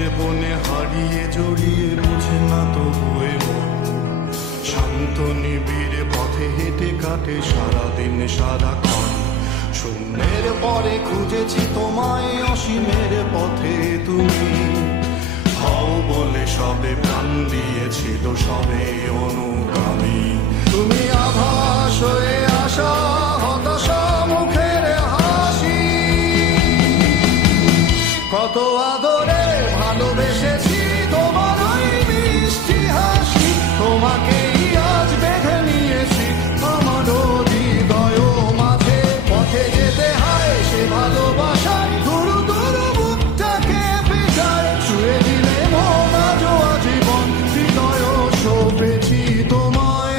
নিবিড় বনে হারিয়ে জড়িয়ে বুঝে না তবুয়ে মন শান্ত নিবিড় পথে হেঁটে কাটে সারাদিন সারাক্ষণ শূন্যের পরে খুঁজেছি তোমায় অসীমের পথে তুমি হও বলে সবে প্রাণ দিয়েছিল সবে অনুগামী তুমি আভাস হয়ে আসা হতাশা মুখের হাসি কত আদরে ভালোবেসেছি তোমার ওই মিষ্টি হাসি তোমাকেই আজ বেঁধে নিয়েছি আমার হৃদয় মাঝে পথে যেতে হয় সে ভালোবাসায় গুরু গুরু বুকটাকে পেটায় ছুঁয়ে দিলে মন আজও আজীবন হৃদয় সপেছি তোমায়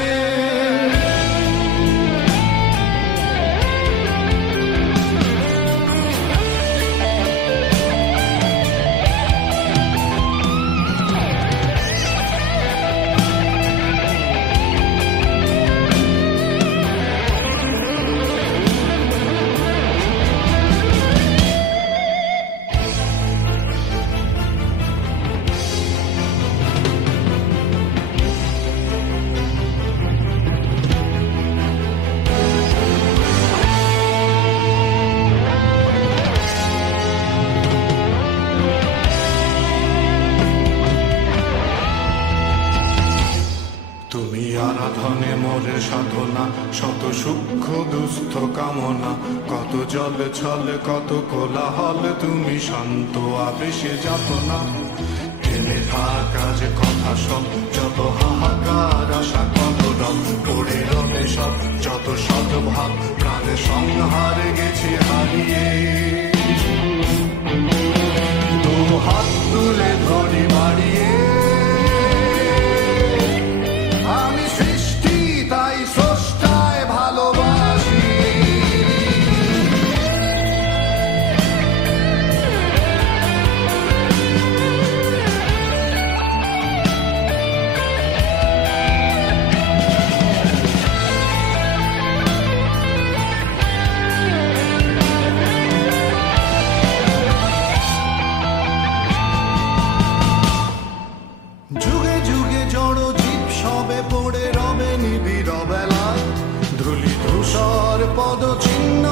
তুমি আরাধনে মোরে সাধনা শত সূক্ষ্ম দুস্থ কামনা কত জল ছল কত কোলাহল তুমি শান্ত আবেশে যাতনা থেমে থাকা যে কথা সব যত হাহাকার আশা কত রব পড়ে রবে সব যত সদ্ভাব প্রাণে সংহারে গেছে হারিয়ে দু হাত তুলে ধরি বাড়িয়ে আমি সৃষ্টি তাই স্রষ্টায় ভালোবাসি যুগে যুগে জড় জীব সবে পড়ে রবে নিবিড় বেলা ধুলি ধূসর পদচিহ্ন